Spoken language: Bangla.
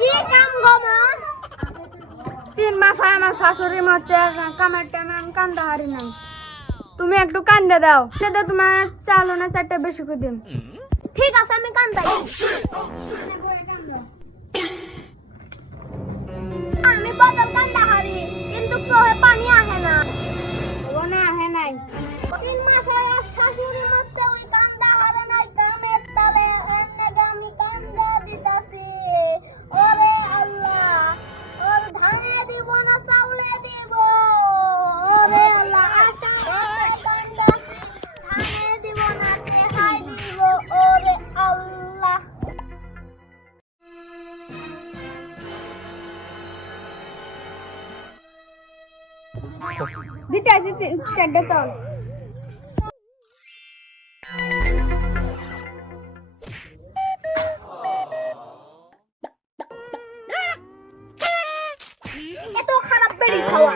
কি কাম গো মা? 3 মাস হয় আমার শাশুড়ি মরতে, কামের টাইমে আমি কান্দা হারি নাই। তুমি একটু কান্দে দাও, সেটা তোমার চালো না 4টা বেশি করে দিম। ঠিক আছে আমি কান্দাই। আমি বদল কান্দা হারি, কিন্তু চোখে পানি আসে না। ওনে আহে নাই। 3 মাস হয় শাশুড়ি মরতে ওই কান্দা হারে নাই, কামের তালে এনে আমি কান্দা দিতাছি। ওরে আল্লাহ, ওর ধানে দিব না চাউলে দিব? ওরে আল্লাহ, কান্দা ধানে দিব না টেহাই দিব? ওরে আল্লাহ। দিতে আসি 4টা চাল। এত খারাপ বেড়ি খাওয়া।